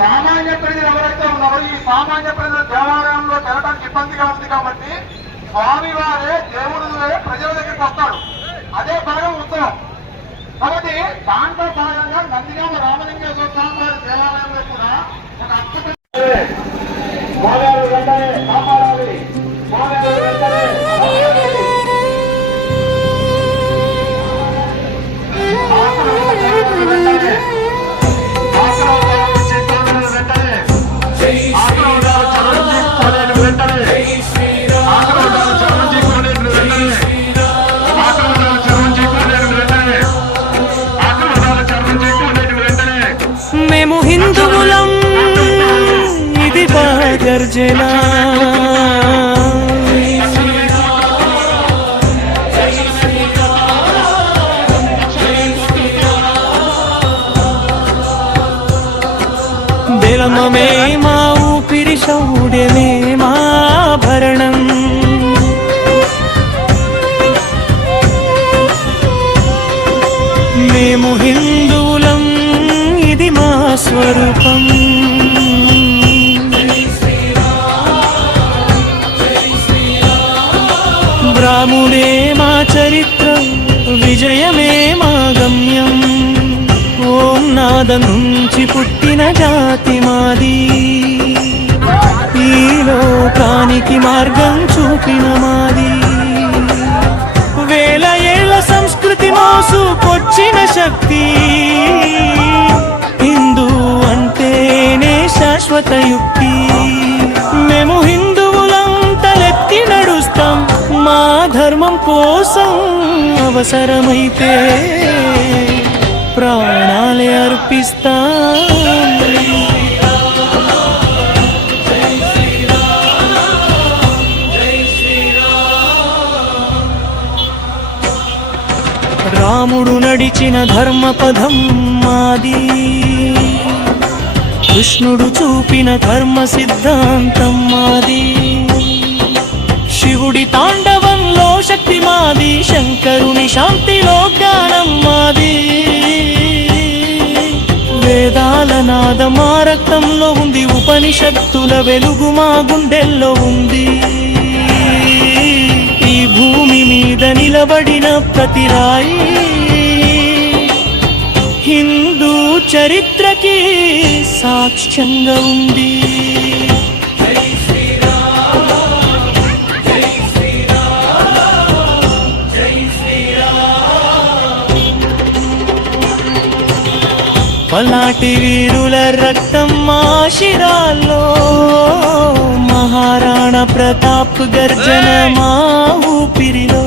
సామాన్య ప్రజలు ఎవరైతే ఉన్నారో ఈ సామాన్య ప్రజలు దేవాలయంలో తిరగడానికి ఇబ్బందిగా ఉంది కాబట్టి స్వామివారే దేవుడు ప్రజల దగ్గరికి వస్తాడు. అదే భాగం ఉత్సవం. కాబట్టి దాంట్లో భాగంగా నందిగామ రామలింగేశ్వర స్వామి వారి దేవాలయంలో కూడా ఒక అద్భుత కాపాడాలి. మేము హిందువులం, ఇది గర్జన. బెలమమే మా ఊపిరి, శౌర్యమే మా భరణం. మేము హిందువులం, ఇది మా స్వరూపం. రాముడే మా చరిత్ర, విజయమే మా గమ్యం. ఓం నాద నుంచి పుట్టిన జాతి మాది, ఈ లోకానికి మార్గం చూపిన మాది. వేల ఏళ్ల సంస్కృతి మోసుకొచ్చిన శక్తి, హిందూ అంటేనే శాశ్వత యుక్తి. మేము హిందువులం, తలెత్తి నడుస్తాం, మా ధర్మం కోసం అవసరమైతే ప్రాణాలే అర్పిస్తాం. రాముడు నడిచిన ధర్మపథం మాది, కృష్ణుడు చూపిన ధర్మ సిద్ధాంతం మాది. శివుడి తాండవంలో శక్తి మాది, శంకరుని శాంతిలో జ్ఞానం మాది. వేదాల నాదం మా రక్తంలో ఉంది, ఉపనిషత్తుల వెలుగు మా గుండెల్లో ఉంది. ఈ భూమి మీద నిలబడిన ప్రతి రాయి హిందూ చరిత్రకి సాక్ష్యంగా ఉంది. పలాటి వీరుల రక్తం మా శిరాల్లో, మహారాణా ప్రతాప్ గర్జన మా ఊపిరిలో.